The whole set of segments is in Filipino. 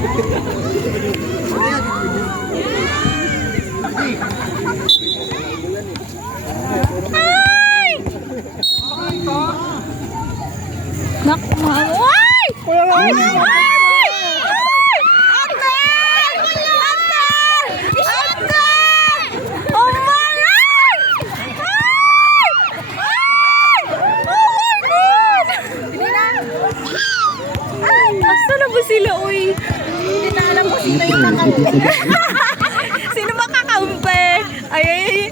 Ay! Naku, ay! Ay! Ate! Ate! Ate! Oh my God! Ay! Ay! Oh my God! Ay, basta na ba sila, uy? Hindi na alam ko sino yung kakampi. Sino makakampi? Ay, ay, ay.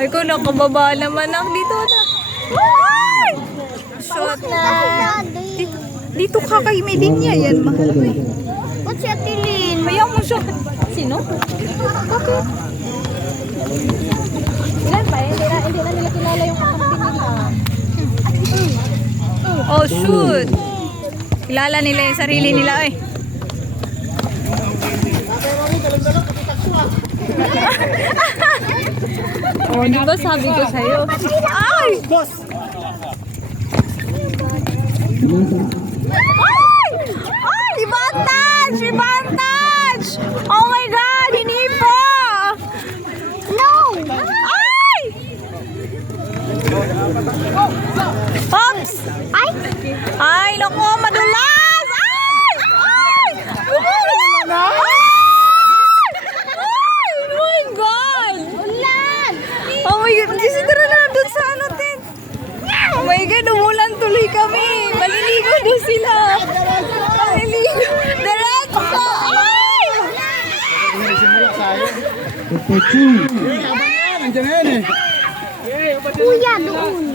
Ay ko, nakababa naman ako dito na. Ay! Shot na. Dito ka kay may linya yan, mahal. Ba't si Ate Lynn? Kaya mo siya. Sino? Bakit? Ilan pa? Hindi na nila kilala yung kakampi nila. Oh, shoot. Kilala nila yung sarili nila, eh. Oh, di ba sabi ko sa'yo? Ay! Boss! Ay! Ay! Advantage! Advantage! Oh my God! Hinipo! No! Ay! Pops! Ay! Ay, naku! Madulas! Ay! Ay! Ay! Ay! Oh my God! Ulan! Oh my God! Kasi tara na doon sa ano, Tin. Oh my God! Umulan tuloy kami. Maliligo doon sila. Maliligo. Diretso! Ay! Pechu! Nandiyan na yan eh. Kuya, doon!